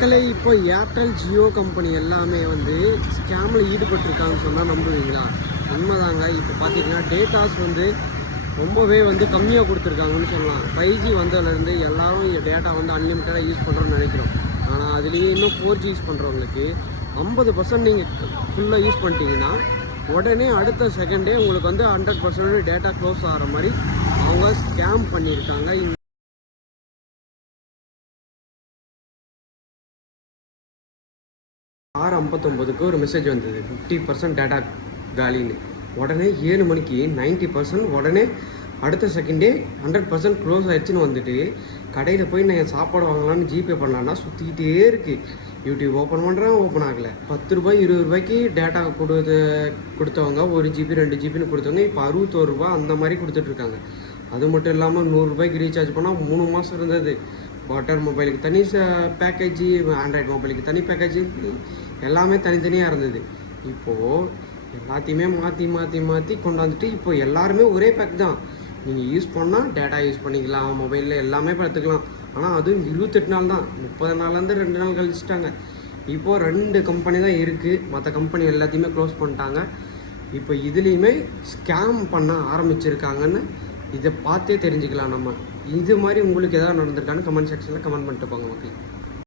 மக்களே இப்போ Airtel Jio company எல்லாமே வந்து ஸ்கேமில் ஈடுபட்டிருக்காங்கன்னு சொன்னால் நம்புவீங்களா? உண்மைதாங்க. இப்போ பார்த்தீங்கன்னா டேட்டாஸ் வந்து ரொம்பவே வந்து கம்மியாக கொடுத்துருக்காங்கன்னு சொல்லலாம். 5G வந்ததுலேருந்து எல்லாரும் டேட்டா வந்து அன்லிமிட்டடாக யூஸ் பண்ணுறோன்னு நினைக்கிறோம். ஆனால் அதுலேயே இன்னும் 4G யூஸ் பண்ணுறவங்களுக்கு 50% நீங்கள் ஃபுல்லாக யூஸ் பண்ணிட்டீங்கன்னா உடனே அடுத்த செகண்டே உங்களுக்கு வந்து 100% டேட்டா க்ளோஸ் ஆகிற மாதிரி அவங்க ஸ்கேம் பண்ணியிருக்காங்க. 6:59க்கு ஒரு மெசேஜ் வந்தது, 50% டேட்டா காலின்னு. உடனே 7 மணிக்கு 90%, உடனே அடுத்த செகண்டே 100% க்ளோஸ் ஆயிடுச்சுன்னு வந்துட்டு கடையில் போய் நான் சாப்பாடு வாங்கலான்னு ஜிபே பண்ணலான்னா சுற்றிக்கிட்டே இருக்குது. யூடியூப் ஓப்பன் பண்ணுறேன், ஓப்பன் ஆகலை. 10 ரூபாய் 20 ரூபாய்க்கு டேட்டா கொடுத்தவங்க 1 GB 2 GBன்னு கொடுத்தவங்க இப்போ 61 ரூபா அந்த மாதிரி கொடுத்துட்ருக்காங்க. அது மட்டும் இல்லாமல் 100 ரூபாய்க்கு ரீசார்ஜ் பண்ணால் 3 மாதம் இருந்தது. வாட்டர் மொபைலுக்கு தனி பேக்கேஜி, ஆண்ட்ராய்டு மொபைலுக்கு தனி பேக்கேஜி, எல்லாமே தனித்தனியாக இருந்தது. இப்போது எல்லாத்தையுமே மாற்றி மாற்றி மாற்றி கொண்டாந்துட்டு இப்போ எல்லாருமே ஒரே பேக் தான். நீங்கள் யூஸ் பண்ணால் டேட்டா யூஸ் பண்ணிக்கலாம், மொபைலில் எல்லாமே பார்த்துக்கலாம். ஆனால் அதுவும் 28 நாள் தான். 30 நாள்லேருந்து 2 நாள் கழிச்சிட்டாங்க. இப்போது 2 கம்பெனி தான் இருக்குது. மற்ற கம்பெனி எல்லாத்தையுமே க்ளோஸ் பண்ணிட்டாங்க. இப்போ இதுலேயுமே ஸ்கேம் பண்ண ஆரம்பிச்சிருக்காங்கன்னு இதை பார்த்தே தெரிஞ்சுக்கலாம் நம்ம. இது மாதிரி உங்களுக்கு எதாவது நடந்திருக்கான்னு கமெண்ட் செக்ஷனில் கமெண்ட் பண்ணிட்டு போங்க மக்கள்.